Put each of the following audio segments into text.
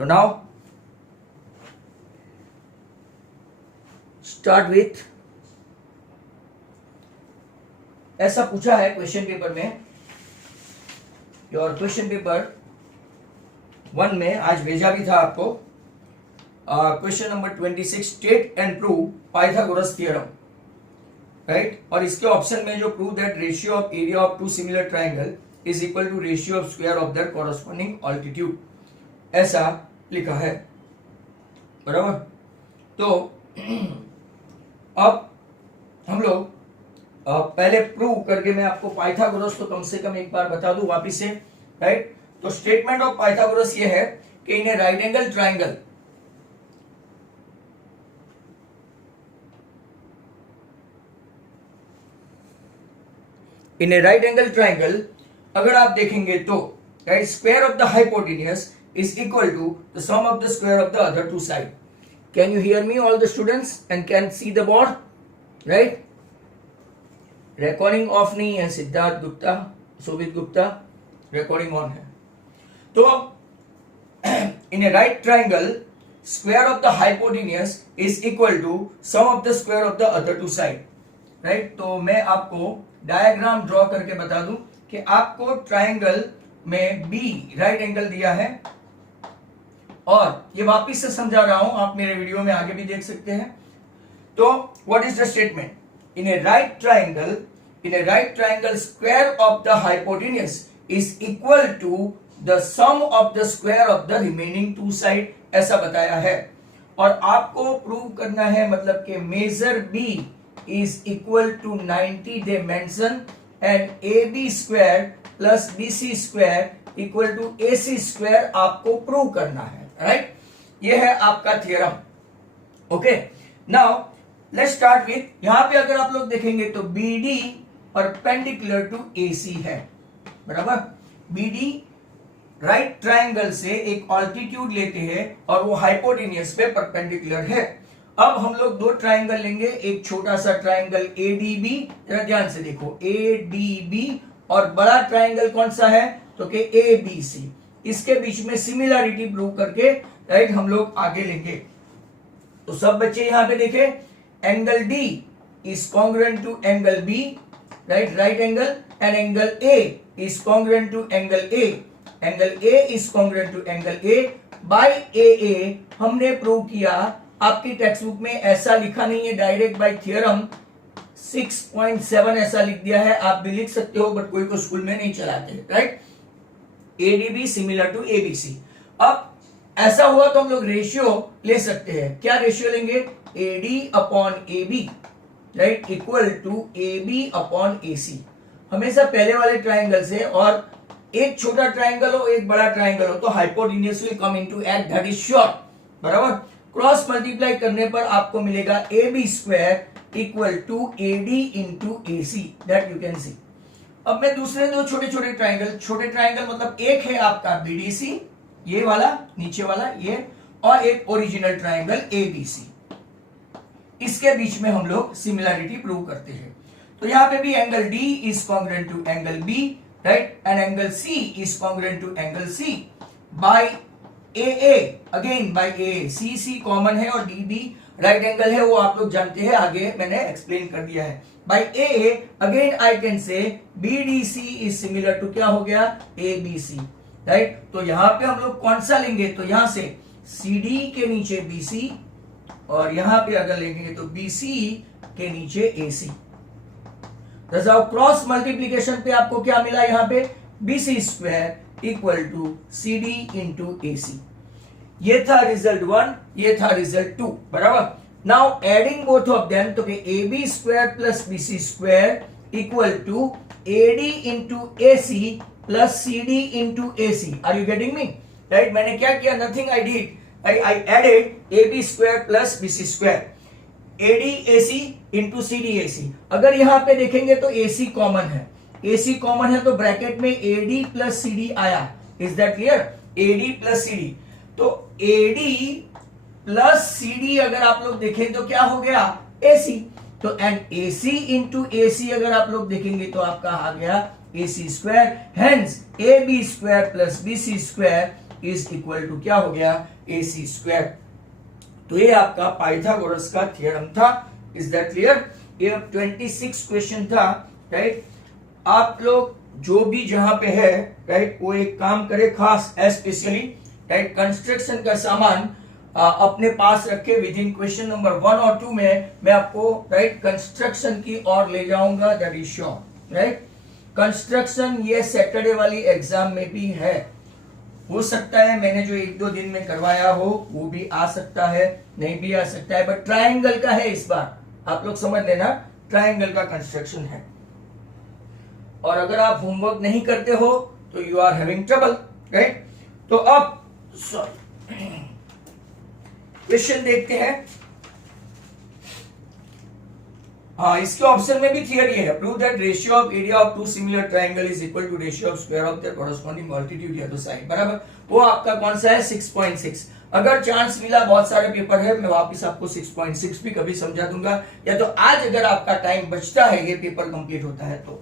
तो now start with, ऐसा पूछा है क्वेश्चन पेपर में, और क्वेश्चन पेपर 1 में आज भेजा भी था आपको। Question number 26, state and prove Pythagoras theorem, right. और इसके ऑप्शन में जो prove that ratio of area of two similar triangle is equal to ratio of square of their corresponding altitude, ऐसा लिखा है, बराबर। तो अब हम लोग पहले प्रूव करके मैं आपको पाइथागोरस तो कम से कम एक बार बता दूं वापिस से, राइट। तो स्टेटमेंट ऑफ पाइथागोरस ये है कि in a right angle triangle, in a right angle triangle अगर आप देखेंगे तो right, square of the hypotenuse is equal to the sum of the square of the other two side. Can you hear me all the students and can see the board, right. Recording off नहीं है Siddharth Gupta, Shobhit Gupta, recording on है। तो in a right triangle square of the hypotenuse is equal to sum of the square of the other two side, right. तो मैं आपको diagram draw करके बता दूं कि आपको ट्राइंगल में बी राइट एंगल दिया है, और ये वापिस से समझा रहा हूं, आप मेरे वीडियो में आगे भी देख सकते हैं। तो what is the statement? In a right triangle square of the hypotenuse is equal to the sum of the square of the remaining two side, ऐसा बताया है। और आपको प्रूव करना है, मतलब कि measure B is equal to 90 dimension and AB square plus BC square equal to AC square आपको प्रूव करना है, राइट। ये है आपका theorem, okay. Now let's start with, यहां पे अगर आप लोग देखेंगे तो BD परपेंडिकुलर टू AC है, बराबर। BD राइट ट्राइंगल से एक ऑल्टीट्यूड लेते हैं और वो हाइपोटेन्यूज पे परपेंडिकुलर है। अब हम लोग दो ट्राइंगल लेंगे, एक छोटा सा ट्राइंगल ADB, जरा ध्यान से देखो, ADB, और बड़ा ट्राइंगल कौन सा है तो कि ABC। इसके बीच में सिमिलरिटी प्रूव करके राइट हम लोग आगे लेंगे। तो सब बच्चे यहां पे देखे, angle D is congruent to angle B, right, right angle, and angle A is congruent to angle A, angle A is congruent to angle A by AA। हमने प्रूव किया, आपकी टेक्स्ट बुक में ऐसा लिखा नहीं है, डायरेक्ट बाय थ्योरम 6.7 ऐसा लिख दिया है, आप भी लिख सकते हो, बट कोई को स्कूल में नहीं चलाते, right. ADB similar to ABC। अब ऐसा हुआ तो हम लोग रेशियो ले सकते हैं, क्या रेशियो लेंगे? AD upon AB, right, equal to AB upon AC। हमेशा पहले वाले ट्राइंगल से, और एक छोटा ट्राइंगल हो एक बड़ा ट्राइंगल हो तो hypotenuse will come into act, that is sure, बराबर। क्रॉस मल्टीप्लाई करने पर आपको मिलेगा AB square equal to AD into AC, that you can see. अब मैं दूसरे दो छोटे छोटे ट्राइंगल मतलब एक है आपका BDC, ये वाला नीचे वाला ये, और एक ओरिजिनल ट्राइंगल ABC, इसके बीच में हम लोग सिमिलरिटी प्रूव करते हैं। तो यहां पे भी angle D is congruent to angle B, right, and angle C is congruent to angle C by AA, again by AA, CC common है और DB राइट एंगल है, वो आप लोग जानते हैं, आगे मैंने एक्सप्लेन कर दिया है। By AA again I can say BDC is similar to क्या हो गया? ABC, right. तो यहां पे हम लोग कौन सा लेंगे? तो यहां से CD के नीचे BC, और यहां पे अगर लेंगे तो BC के नीचे AC। क्रॉस मल्टीप्लीकेशन पे आपको क्या मिला? यहां पे BC square equal to CD into AC। ये था रिजल्ट 1, ये था रिजल्ट 2, बराबर। Now adding both of them, तो AB square plus BC square equal to AD into AC plus CD into AC। Are you getting me? Right, मैंने क्या किया? Nothing I did, I added AB square plus BC square, AD AC into CD AC। अगर यहां पे देखेंगे तो AC common है, AC common है तो ब्रैकेट में AD प्लस CD आया, is that clear? AD plus CD, तो AD प्लस CD अगर आप लोग देखें तो क्या हो गया? AC। तो एंड AC इंटू AC अगर आप लोग देखेंगे तो आपका आ गया AC square, hence AB square plus BC square is equal to क्या हो गया, AC स्क्वायर। तो ये आपका पाइथागोरस का थ्योरम था। Is that clear? ये 26 क्वेश्चन था, राइट। आप लोग जो भी जहां पे है, राइट, वो एक काम करे खास स्पेशली, राइट, कंस्ट्रक्शन का सामान अपने पास रखे। विद इन क्वेश्चन नंबर 1 और 2 में मैं आपको, राइट, कंस्ट्रक्शन की ओर ले जाऊंगा, that is sure, right. Construction ये सैटरडे वाली एग्जाम में भी है। हो सकता है मैंने जो 1-2 दिन में करवाया हो वो भी आ सकता है, नहीं भी आ सकता है, बट ट्रायंगल का है इस बार, आप लोग समझ लेना, ट्रायंगल का कंस्ट्रक्शन है। और अगर आप होमवर्क नहीं करते हो तो you are having trouble, right. तो अब क्वेश्चन देखते हैं। हाँ, इसके ऑप्शन में भी थियरी है। Prove that ratio of area of two similar triangle is equal to ratio of square of their corresponding altitude या तो साइड, बराबर। वो आपका कौन सा है, 6.6। अगर चांस मिला, बहुत सारे पेपर है, मैं वापस आपको 6.6 भी कभी समझा दूंगा, या तो आज अगर आपका टाइम बचता है, ये पेपर कंप्लीट होता है तो।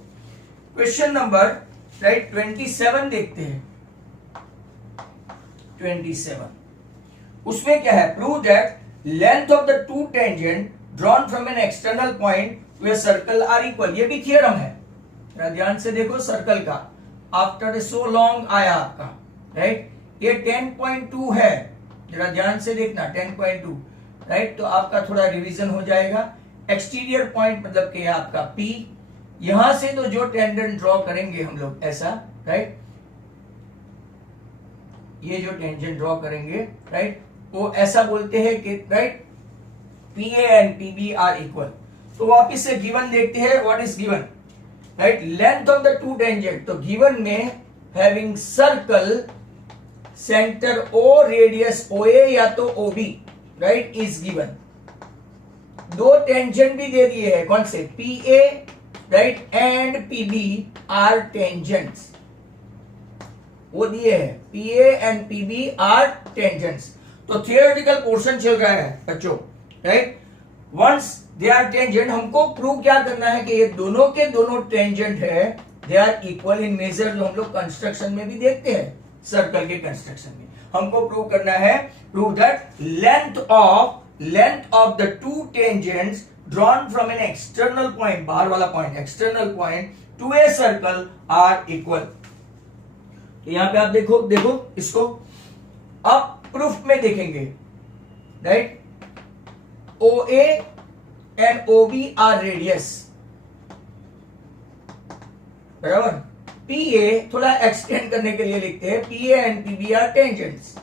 क्वेश्चन नंबर, राइट, 27 देखते हैं। 27 उसमें क्या है, prove that length of the two tangent drawn from an external point to a circle are equal. ये भी थियरम है, ध्यान से देखो। सर्कल का आफ्टर सो लॉन्ग आया आपका, राइट। ये 10.2 है, जरा ध्यान से देखना, 10.2, राइट। तो आपका थोड़ा रिवीजन हो जाएगा। एक्सटीरियर पॉइंट मतलब कि आपका P, यहां से तो जो टेंजेंट ड्रॉ करेंगे हम लोग ऐसा, राइट, ये जो टेंजेंट ड्रॉ करेंगे, राइट, वो ऐसा बोलते हैं कि, right, PA and PB are equal. तो वापिस से गिवन देखते हैं, what is given, right, length of the two tangent. तो गिवन में having circle centre O, radius OA या तो OB, राइट, इज गिवन। दो टेंजेंट भी दे दिए हैं, कौन से, PA, right, and PB are tangents, वो दिए हैं, PA and PB are tangents. तो थियोरेटिकल पोर्शन चल रहा है बच्चों, right. Once they are tangent, हमको प्रूव क्या करना है कि ये दोनों के दोनों टेंजेंट है, they are equal in measure, जो हम लोग कंस्ट्रक्शन में भी देखते हैं, सर्कल के कंस्ट्रक्शन में। हमको प्रूव करना है, prove that length of the two tangents drawn from an external point, बाहर वाला point, external point to a circle are equal. तो यहां पे आप देखो इसको, अब प्रूफ में देखेंगे, right. OA and OB are radius, बराबर। PA थोड़ा एक्सटेंड करने के लिए लिखते हैं, PA and PB are tangents.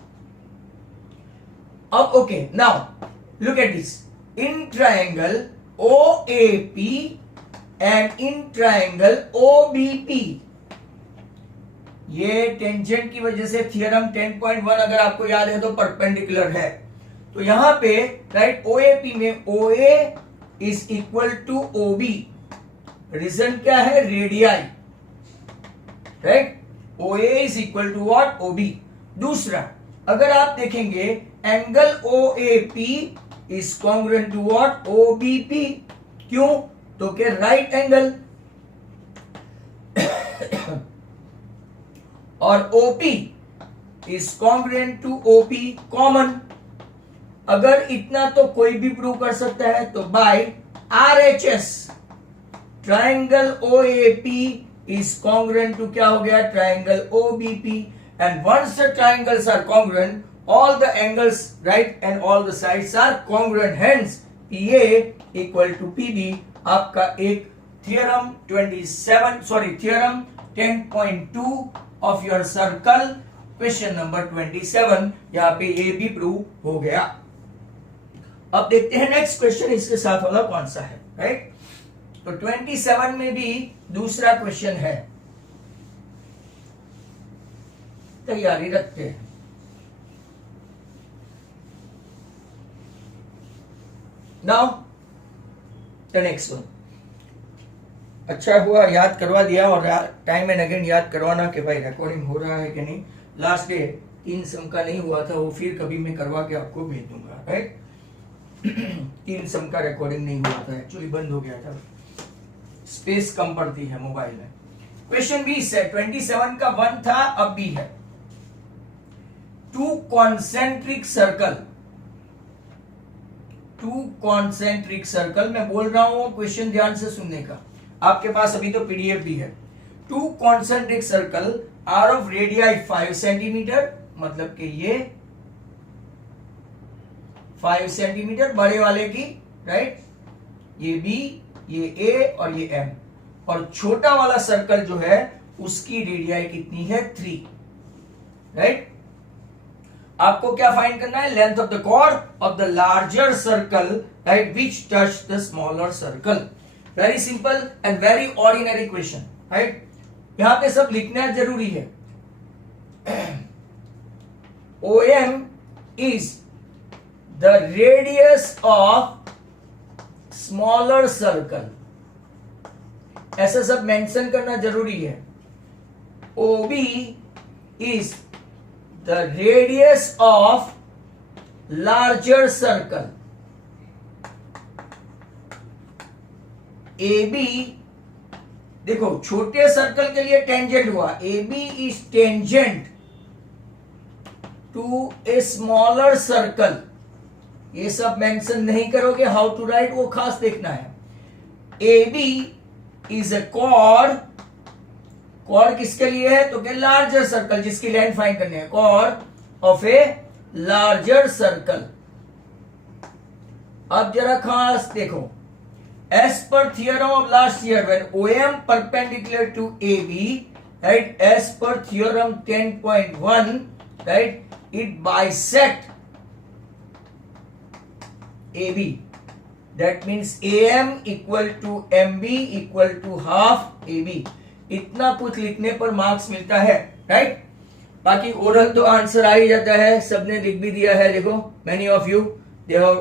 अब okay, now look at this, in triangle OAP and in triangle OBP, ये टेंजेंट की वजह से थियरम 10.1 अगर आपको याद है तो परपेंडिकुलर है। तो यहां पे, राइट, OAP में OA is equal to OB। Reason क्या है, radii, right. OA is equal to what, OB। दूसरा, अगर आप देखेंगे angle OAP is congruent to what, OBP। क्यों, तो के राइट एंगल, और OP is congruent to OP common. अगर इतना तो कोई भी प्रूव कर सकता है, तो by RHS triangle OAP is congruent to क्या हो गया, triangle OBP। And once the triangles are congruent, all the angles, right, and all the sides are congruent, hence PA equal to PB। आपका एक theorem 10.2 of your circle, question number 27, यहाँ पे ये भी prove हो गया। अब देखते हैं नेक्स्ट क्वेश्चन इसके साथ वाला कौन सा है, राइट। तो 27 में भी दूसरा क्वेश्चन है, तैयारी रखते हैं। Now the next one. अच्छा हुआ याद करवा दिया, और टाइम एंड अगेन याद करवाना कि भाई रिकॉर्डिंग हो रहा है कि नहीं। लास्ट डे 3 सम का नहीं हुआ था, वो फिर कभी मैं करवा के आपको भेज दूंगा, राइट। 3 सम का रिकॉर्डिंग नहीं हुआ था, एक्चुअली बंद हो गया था, स्पेस कम पड़ती है मोबाइल में। क्वेश्चन 20 है, 27 का 1 था, अब भी है। टू कॉन्सेंट्रिक सर्कल, मैं बोल रहा हूं क्वेश्चन ध्यान से सुनने का, आपके पास अभी तो पीडीएफ भी है। Two concentric circle are of radii 5 centimetre, मतलब कि ये 5 सेंटीमीटर बड़े वाले की, राइट, ये बी, ये ए और ये एम, और छोटा वाला सर्कल जो है उसकी रेडियाई कितनी है 3, राइट। आपको क्या फाइंड करना है, length of the chord of the larger circle, right, which touch the smaller circle. Very simple and very ordinary question, right. यहां पे सब लिखना जरूरी है। OM is the radius of smaller circle, ऐसा सब मेंशन करना जरूरी है। OB is the radius of larger circle, AB, देखो छोटे सर्कल के लिए टेंजेंट हुआ, AB is tangent to a smaller circle. ये सब मेंशन नहीं करोगे, हाउ टू राइट वो खास देखना है। AB is a chord, chord किसके लिए है, तो क्या लार्जर सर्कल, जिसकी लेंथ फाइंड करनी है, chord of a larger circle. अब जरा खास देखो, as per theorem of last year when OM perpendicular to AB, right, as per theorem 10.1, right, it bisect AB, that means AM equal to MB equal to half AB। इतना कुछ लिखने पर marks मिलता है, राइट। बाकी oral तो answer आ ही जाता है, सबने लिख भी दिया है, देखो many of you they have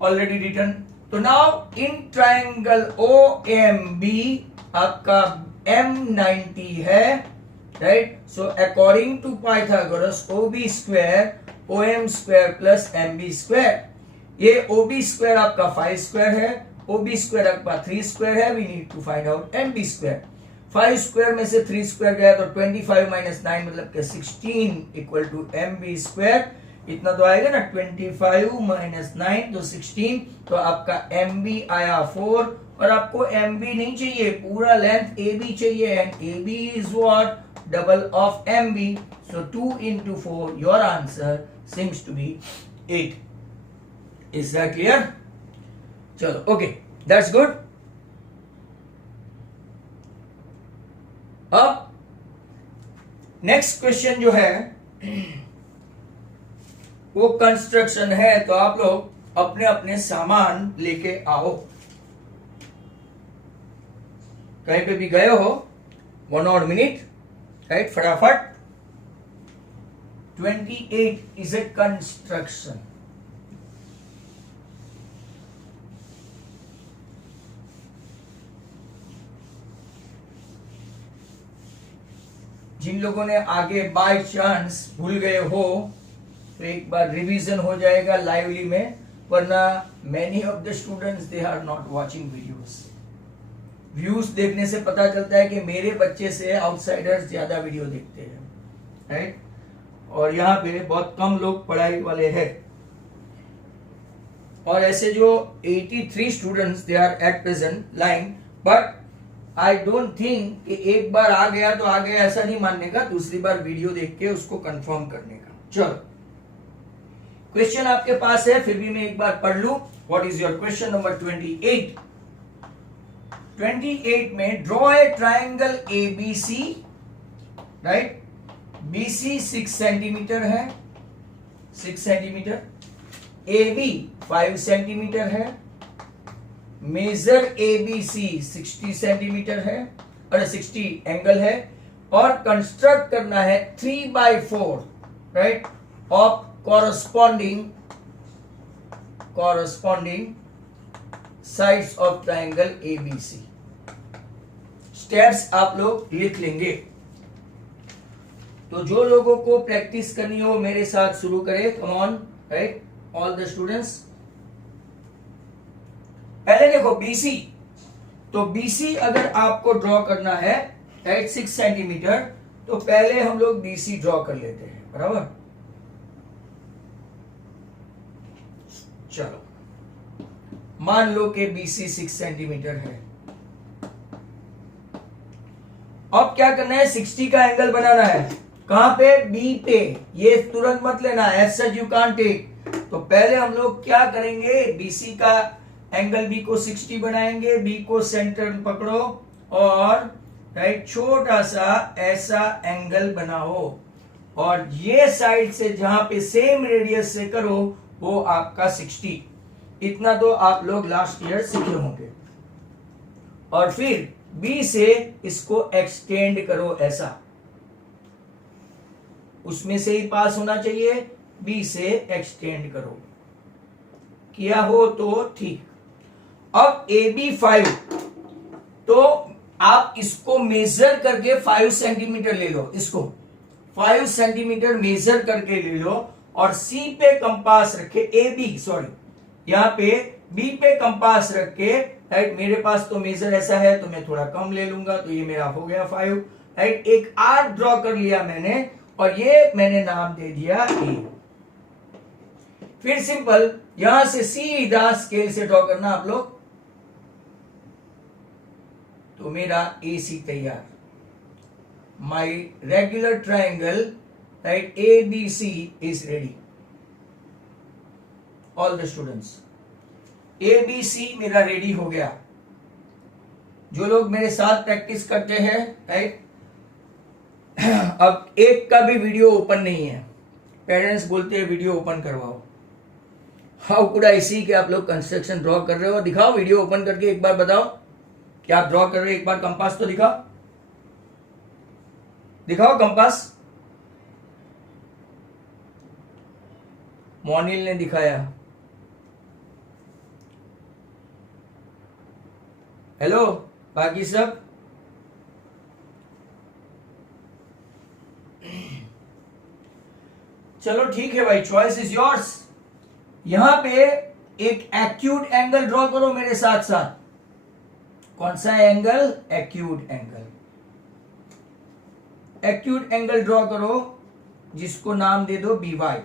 already written। तो नाउ इन ट्रायंगल OMB आपका M90 है, right, so according to Pythagoras OB square OM square plus MB square, ये OB square आपका 5 square है, OB square आपका 3 square है, we need to find out MB square। 5 square में से 3 square गया तो 25 minus 9 मतलब के 16 equal to MB square, इतना तो आएगा ना, 25 minus 9 तो 16, तो आपका MB आया 4, और आपको MB नहीं चाहिए, पूरा लेंथ AB चाहिए, and AB is what, double of MB, so 2 into 4, your answer seems to be 8। Is that clear? चलो, okay, that's good। अब नेक्स्ट क्वेश्चन जो है वो कंस्ट्रक्शन है, तो आप लोग अपने अपने सामान लेके आओ, कहीं पे भी गए हो 1 और मिनट, राइट, फटाफट। 28 is a construction। जिन लोगों ने आगे बाय चांस भूल गए हो तो एक बार रिवीजन हो जाएगा लाइवली में, वरना many of the students they are not watching videos. Views देखने से पता चलता है कि मेरे बच्चे से आउटसाइडर्स ज्यादा वीडियो देखते हैं, राइट, और यहाँ पे बहुत कम लोग पढ़ाई वाले हैं। और ऐसे जो 83 students they are at present line, but I don't think कि एक बार आ गया तो आ गया ऐसा नहीं मानने का, दूसरी बार वीडियो देख के उसको कंफर्म करने का। चलो, क्वेश्चन आपके पास है, फिर भी मैं एक बार पढ़ लूं। What is your question number 28? 28 में draw a triangle ABC, right, BC 6 centimetre है, 6 सेंटीमीटर, AB 5 सेंटीमीटर है, मेजर ABC 60 सेंटीमीटर है, और 60 एंगल है, और कंस्ट्रक्ट करना है 3/4, right, of corresponding sides of triangle ABC। Steps आप लोग लिख लेंगे। तो जो लोगों को प्रैक्टिस करनी हो मेरे साथ शुरू करें, come on, right, all the students. पहले देखो BC, तो BC अगर आपको ड्रॉ करना है, राइट, 6 सेंटीमीटर, तो पहले हम लोग BC ड्रॉ कर लेते हैं, बराबर। चलो मान लो कि BC 6 सेंटीमीटर है। अब क्या करना है, 60 का एंगल बनाना है। कहां पे, बी पे। ये तुरंत मत लेना, as such you can't take. तो पहले हम लोग क्या करेंगे, BC का एंगल B को 60 बनाएंगे, B को सेंटर पकड़ो और राइट छोटा सा ऐसा एंगल बनाओ और ये साइड से जहां पे सेम रेडियस से करो वो आपका 60। इतना तो आप लोग लास्ट ईयर सीखे होंगे। और फिर B से इसको एक्सटेंड करो ऐसा, उसमें से ही पास होना चाहिए, B से एक्सटेंड करो। किया हो तो ठीक। अब AB 5, तो आप इसको मेजर करके 5 सेंटीमीटर ले लो, इसको 5 सेंटीमीटर मेजर करके ले लो और C पे कंपास रखे, यहां पे B पे कंपास रख के राइट। मेरे पास तो मेजर ऐसा है तो मैं थोड़ा कम ले लूंगा, तो ये मेरा हो गया 5 राइट। एक आर्क ड्रॉ कर लिया मैंने और ये मैंने नाम दे दिया A। फिर सिंपल यहां से सीधा स्केल से ड्रॉ करना आप लोग, तो मेरा AC तैयार। My regular triangle right ABC is ready. All the students, ABC मेरा रेडी हो गया। जो लोग मेरे साथ प्रैक्टिस करते हैं राइट, अब एक का भी वीडियो ओपन नहीं है। पेरेंट्स बोलते हैं वीडियो ओपन करवाओ। हाउ कुड आई सी कि आप लोग कंस्ट्रक्शन ड्रॉ कर रहे हो, दिखाओ वीडियो ओपन करके एक बार बताओ कि आप ड्रॉ कर रहे हो। एक बार कंपास तो दिखाओ, दिखाओ कंपास। मोनिल ने दिखाया। हेलो बाकी सब, चलो ठीक है भाई, चॉइस इज योर्स। यहां पे एक एक्यूट एंगल ड्रॉ करो मेरे साथ साथ। कौन सा angle, acute angle. Acute angle draw करो जिसको नाम दे दो BY।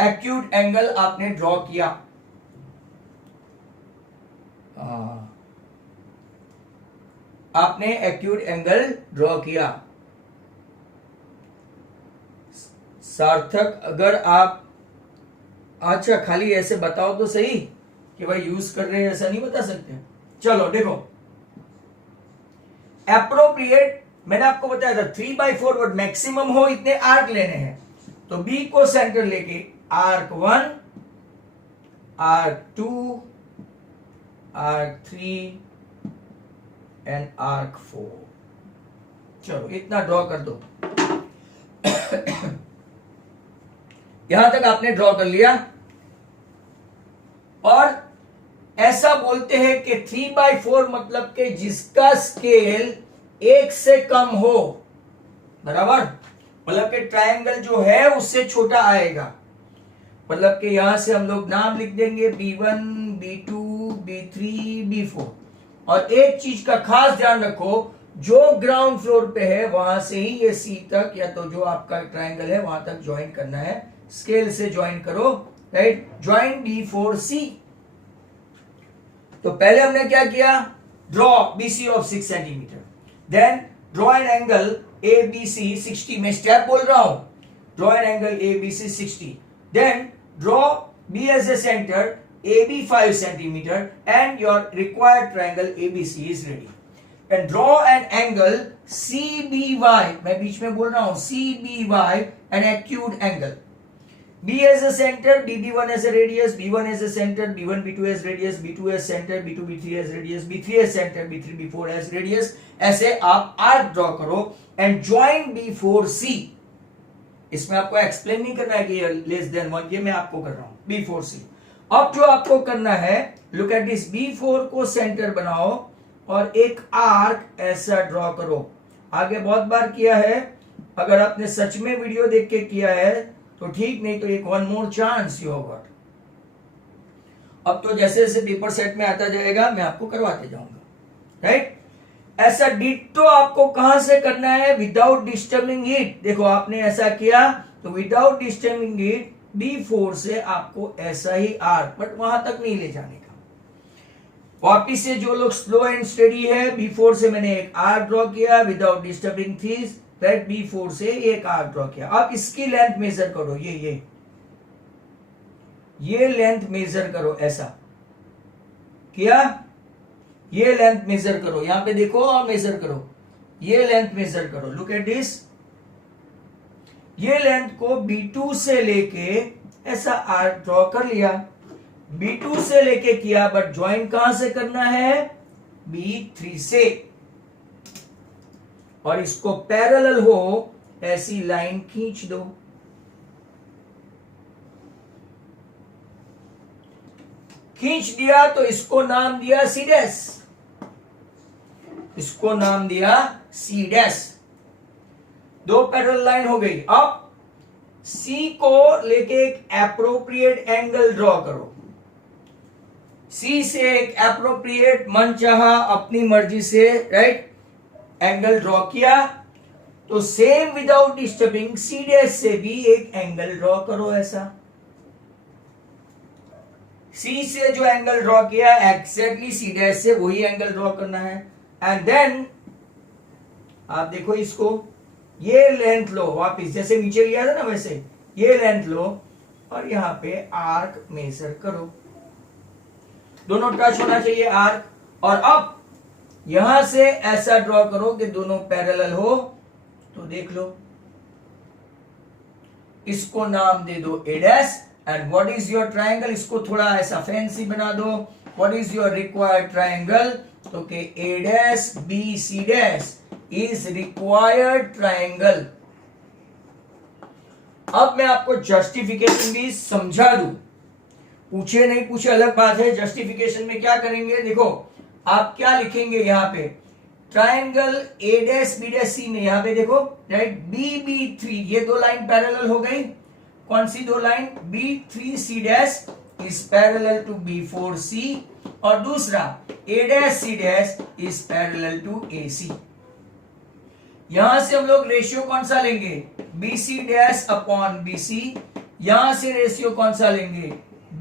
एक्यूट एंगल आपने ड्रॉ किया, आपने एक्यूट एंगल ड्रॉ किया। सार्थक, अगर आप अच्छा खाली ऐसे बताओ तो सही कि भाई यूज कर रहे हैं, ऐसा नहीं बता सकते। चलो देखो, एप्रोप्रिएट मैंने आपको बताया था 3/4 बट मैक्सिमम हो इतने आर्क लेने हैं। तो B को सेंटर लेके arc 1, arc 2, arc 3 and arc 4। चलो इतना ड्रॉ कर दो। यहां तक आपने ड्रॉ कर लिया और ऐसा बोलते हैं कि 3/4 मतलब कि जिसका स्केल 1 से कम हो, बराबर। मतलब कि ट्रायंगल जो है उससे छोटा आएगा। मतलब कि यहां से हम लोग नाम लिख देंगे B1, B2, B3, B4। और एक चीज का खास ध्यान रखो, जो ग्राउंड फ्लोर पे है वहां से ही ये C तक या तो जो आपका ट्रायंगल है वहां तक ज्वाइन करना है। स्केल से ज्वाइन करो राइट, ज्वाइन B4C। तो पहले हमने क्या किया, draw BC of 6 centimetre, then draw an angle ABC 60। मैं स्टेप बोल रहा हूं, draw an angle ABC 60, then draw B as a center, AB 5 centimeter and your required triangle ABC is ready. And draw an angle CBY, मैं बीच में बोल रहा हूं CBY, an acute angle. B as a center, BB1 as a radius, B1 as a center, B1 B2 as radius, B2 as center, B2 B3 as radius, B3 as center, B3 B4 as radius। ऐसे आप arc draw करो and join B4C। इसमें आपको explain नहीं करना है कि less than 1, ये मैं आपको कर रहा हूं B4C। अब जो आपको करना है, लुक एट दिस, B4 को सेंटर बनाओ और एक आर्क ऐसा ड्रॉ करो। आगे बहुत बार किया है, अगर आपने सच में वीडियो देख के किया है तो ठीक, नहीं तो एक one more chance you have got. अब तो जैसे जैसे पेपर सेट में आता जाएगा मैं आपको करवाते जाऊंगा राइट। ऐसा डिट्टो आपको कहां से करना है, विदाउट डिस्टर्बिंग इट। देखो आपने ऐसा किया तो विदाउट डिस्टर्बिंग इट B4 से आपको ऐसा ही आर्क, बट वहां तक नहीं ले जाने का। वापिस से जो लोग स्लो एंड स्टडी है, B4 से मैंने एक आर्क ड्रॉ किया without disturbing things, that B4 से एक आर्क ड्रॉ किया। अब इसकी लेंथ मेजर करो, ये लेंथ मेजर करो, ऐसा किया, ये लेंथ मेजर करो, यहां पे देखो और मेजर करो, ये लेंथ मेजर करो, लुक एट दिस। ये लेंथ को B2 से लेके ऐसा आर्क ड्रॉ कर लिया, B2 से लेके किया, बट ज्वाइन कहां से करना है, B3 से, और इसको पैरेलल हो ऐसी लाइन खींच दो। खींच दिया तो इसको नाम दिया C डैश, इसको नाम दिया C डैश। दो पैरेलल लाइन हो गई। अब C को लेके एक एप्रोप्रिएट एंगल ड्रॉ करो। C से एक एप्रोप्रिएट मनचाहा अपनी मर्जी से राइट एंगल ड्रॉ किया, तो same without disturbing C dash से भी एक एंगल ड्रॉ करो ऐसा। C से जो एंगल ड्रॉ किया एक्जैक्टली C डैश से वही एंगल ड्रॉ करना है। एंड देन आप देखो इसको, ये लेंथ लो वापिस, जैसे नीचे लिया था ना वैसे ये लेंथ लो और यहां पे आर्क मेजर करो, दोनों टच होना चाहिए आर्क। और अब यहां से ऐसा ड्रॉ करो कि दोनों पैरेलल हो, तो देख लो, इसको नाम दे दो A dash. And what is your triangle, इसको थोड़ा ऐसा फैंसी बना दो, what is your required triangle, तो कि A dash B C dash is required triangle. अब मैं आपको जस्टिफिकेशन भी समझा दूं, पूछे नहीं पूछे अलग बात है। जस्टिफिकेशन में क्या करेंगे, देखो आप क्या लिखेंगे यहां पे, triangle A dash B dash C में, यहां पे देखो राइट BB3, ये दो लाइन पैरेलल हो गई। कौन सी दो line, B3C dash is parallel to B4C, और दूसरा A dash C dash is parallel to AC। यहां से हम लोग रेशियो कौन सा लेंगे, BC डैश अपॉन BC। यहां से रेशियो कौन सा लेंगे,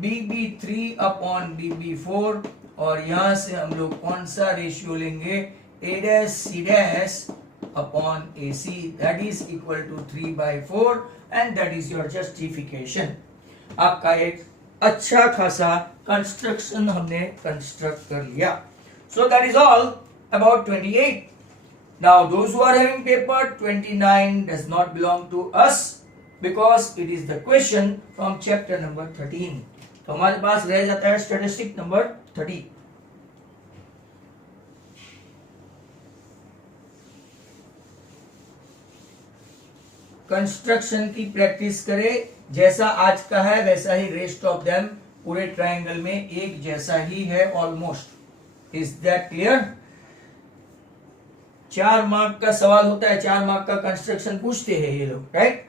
BB3 अपॉन BB4। और यहां से हम लोग कौन सा रेशियो लेंगे, A dash C dash upon AC, that is equal to 3/4, and that is your justification. आपका एक अच्छा खासा कंस्ट्रक्शन हमने कंस्ट्रक्ट कर लिया। So that is all about 28। Now those who are having paper 29 does not belong to us because it is the question from chapter number 13. तो हमारे पास रह जाता है स्टैटिस्टिक नंबर 30। कंस्ट्रक्शन की प्रैक्टिस करें, जैसा आज का है वैसा ही रेस्ट ऑफ देम पूरे ट्रायंगल में एक जैसा ही है almost. Is that clear? 4 mark का सवाल होता है, 4 मार्क का कंस्ट्रक्शन पूछते हैं ये लोग, राइट।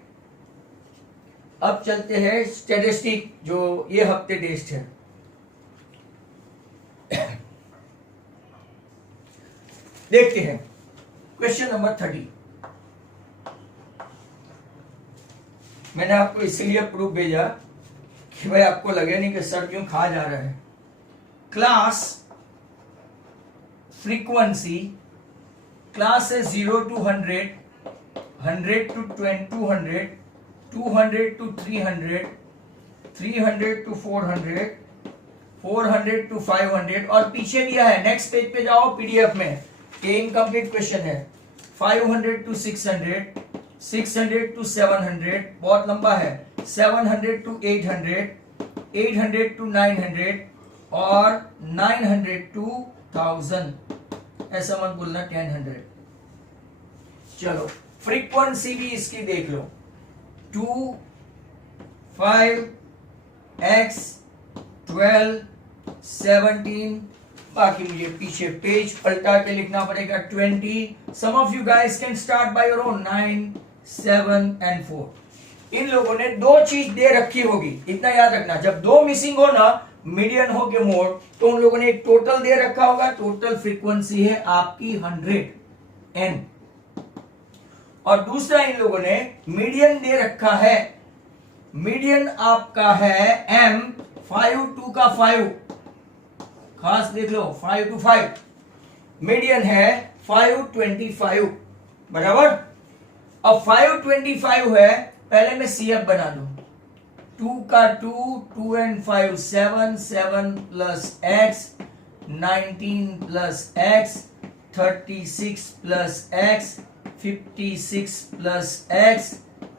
अब चलते हैं स्टैटिस्टिक, जो ये हफ्ते टेस्ट है। देखते हैं क्वेश्चन नंबर 30। मैंने आपको इसलिए प्रूफ भेजा कि भाई आपको लगे नहीं कि सर क्यों खा जा रहा है। क्लास फ्रीक्वेंसी, क्लास है 0 to 100, 100 to 200, 200 to 300, 300 to 400, 400 to 500, और पीछे दिया है, नेक्स्ट पेज पे जाओ पीडीएफ में, ये इनकम्प्लीट क्वेश्चन है। 500 to 600, 600 to 700, बहुत लंबा है, 700 to 800, 800 to 900, और 900 to 1000, ऐसा मत बोलना 1000। चलो फ्रीक्वेंसी भी इसकी देख लो, 2, 5, X, 12, 17, बाकी मुझे पीछे पेज पलटा के लिखना पड़ेगा 20। Some of you guys can start by your own, 9, 7 and 4। इन लोगों ने दो चीज दे रखी होगी, इतना याद रखना, जब दो मिसिंग हो ना, मीडियन हो के मोड, तो उन लोगों ने एक टोटल दे रखा होगा, टोटल फ्रीक्वेंसी है आपकी 100 N, और दूसरा इन लोगों ने मीडियन दे रखा है मीडियन आपका है m, 5 2 का 5, खास देख लो 5 to 5, मीडियन है 525 बराबर। अब 525 है, पहले मैं CF बना दूं, 2 का 2, 2 and 5 7, 7 plus x, 19 plus x, 36 plus x, 56 plus x,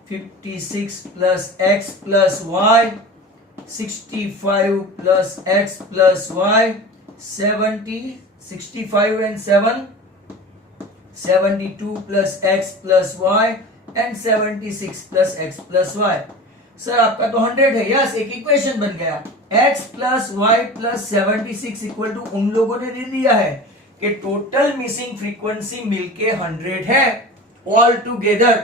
56 plus x plus y, 65 plus x plus y, 70, 65 and 7, 72 plus x plus y and 76 plus x plus y। Sir आपका तो 100 है, यस, एक इक्वेशन बन गया, x plus y plus 76 equal to, उन लोगों ने दे दिया है कि टोटल मिसिंग फ्रीक्वेंसी मिलके 100 है ऑल टुगेदर।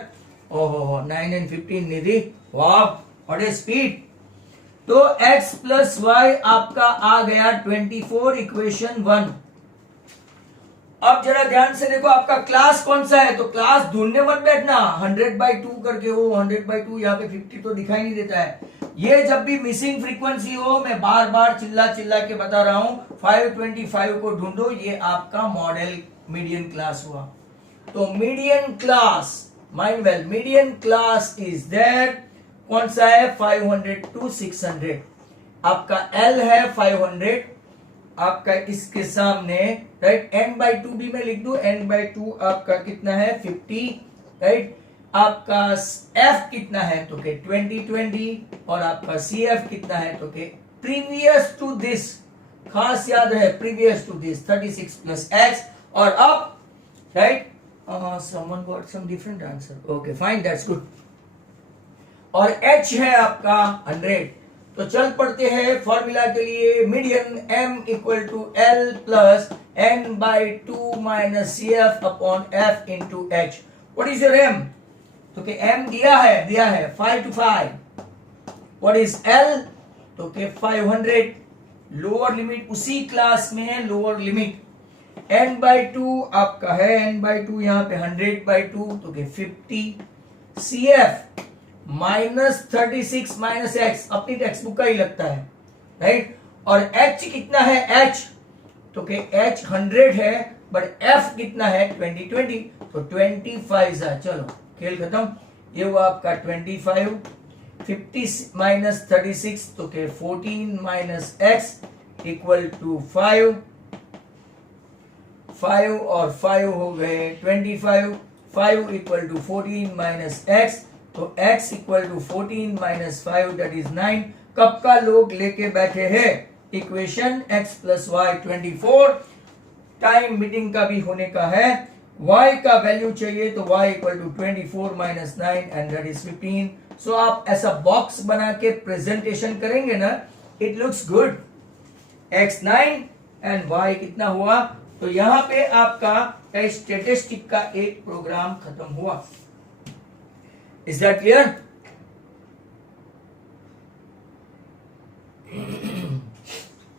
ओहो 9 and 15 निधि, वाह व्हाट ए स्पीड। तो x प्लस वाई आपका आ गया 24, इक्वेशन 1। अब जरा ध्यान से देखो आपका क्लास कौन सा है, तो क्लास ढूंढने मत बैठना, 100/2 करके हो, 100/2 यहाँ पे 50 तो दिखाई नहीं देता है। ये जब भी मिसिंग फ्रीक्वेंसी हो, मैं बार बार चिल्ला चिल्ला के बता रहा हूं, 525 को ढूंढो, ये आपका मॉडल मीडियन क्लास हुआ। तो median class, mind well, median class is there, कौन सा है, 500 to 600। आपका L है 500, आपका इसके सामने राइट, n/2 भी मैं लिख दूं, n/2 आपका कितना है 50, राइट। आपका f कितना है तो के 20 और आपका CF कितना है तो के प्रीवियस टू दिस, खास याद रहे previous to this 36 plus x, और अब right someone got some different answer, okay fine that's good। और h है आपका 100। तो चल पड़ते हैं फॉर्मूला के लिए, median m equal to L plus n/2 minus CF upon f into h। What is your m, तो कि m दिया है 5 to 5। व्हाट इज L, तो कि 500, लोअर लिमिट उसी क्लास में है, लोअर लिमिट। n/2 आपका है, n/2 यहाँ पे 100/2 तो कि 50। CF -36 माइनस x, अपनी टेक्स्ट बुक का ही लगता है, राइट। और h कितना है, h तो कि h 100 है, बट f कितना है 20, तो 25 है। चलो खेल खत्म, ये हुआ आपका 25, 50 माइनस 36 तो के 14 माइनस x इक्वल टू 5 और 5 हो गए 25, 5 इक्वल टू 14 माइनस x, तो x equal to 14 minus 5 that is 9। कब का लोग लेके बैठे हैं equation, x plus y 24, time meeting का भी होने का है, y का वैल्यू चाहिए, तो y equal to 24 minus 9 and that is 15। So आप ऐसा बॉक्स बना के प्रेजेंटेशन करेंगे ना, it looks good. x9 and y कितना हुआ, तो यहां पे आपका स्टैटिस्टिक का एक प्रोग्राम खत्म हुआ। Is that clear?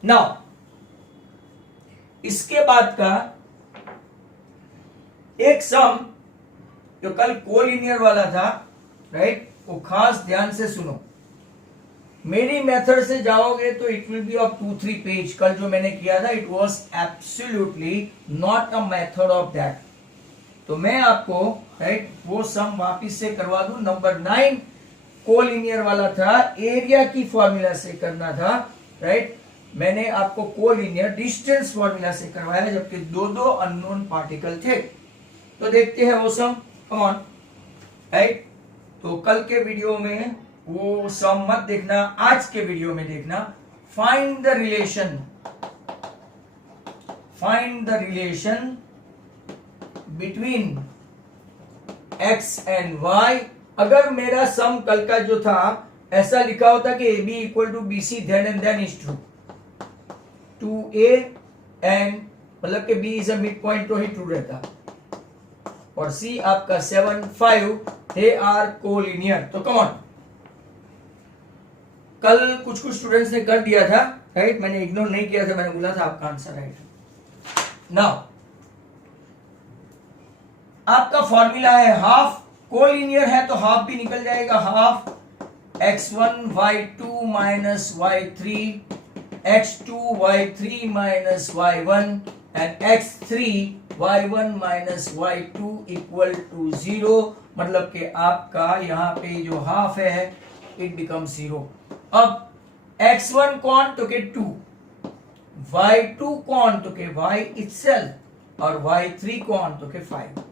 Now, इसके बाद का एक सम जो कल कोलिनियर वाला था, राइट, वो खास ध्यान से सुनो। मेरी मेथड से जाओगे तो it will be of 2-3 page. कल जो मैंने किया था it was absolutely not a method of that, तो मैं आपको राइट वो सम वापिस से करवा दूं। नंबर 9 कोलिनियर वाला था, एरिया की फॉर्मूला से करना था, राइट। मैंने आपको कोलिनियर डिस्टेंस फॉर्मूला से करवाया, जबकि दो अननोन पार्टिकल थे। तो देखते हैं वो सम, कम ऑन, राइट। तो कल के वीडियो में वो सम मत देखना, आज के वीडियो में देखना। Find the relation between x and y। अगर मेरा सम कल का जो था ऐसा लिखा होता कि AB equal to BC then and then is true, 2A and मतलब कि B is a mid point, तो ही ट्रू रहता, और C आपका 7, 5 दे आर कोलिनियर। तो कम ऑन, कल कुछ स्टूडेंट्स ने कर दिया था, राइट, मैंने इग्नोर नहीं किया था, मैंने बोला था आपका आंसर राइट। नाउ आपका फॉर्मूला है हाफ, कोलिनियर है तो हाफ भी निकल जाएगा, half x1 y2 minus y3, x2 y3 minus y1 and x3 y1 minus y2 equal to 0। मतलब कि आपका यहाँ पे जो हाफ है इट बिकम 0। अब x1 कौन तो के 2, y2 कौन तो के y itself और y3 कौन तो के 5,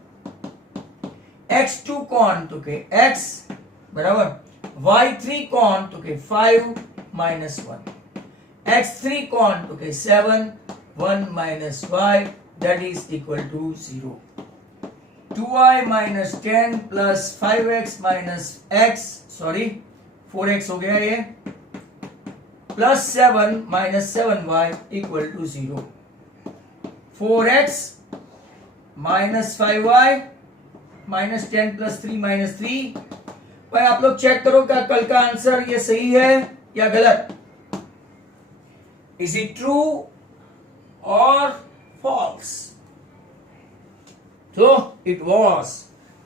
x2 कौन तो के x बराबर, y3 कौन तो के 5 minus 1, x3 कौन तो के 7, 1 minus y that is equal to 0। 2y minus 10 plus 5x minus x, sorry 4x हो गया ये, plus 7 minus 7y equal to 0। 4x minus 5y minus 10 plus 3 minus 3। भाई आप लोग चेक करो क्या कल का आंसर ये सही है या गलत, इज इट ट्रू और false? So it was.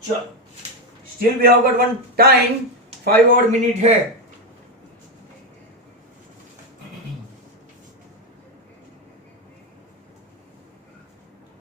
Still we have got one time, 5 odd minute है।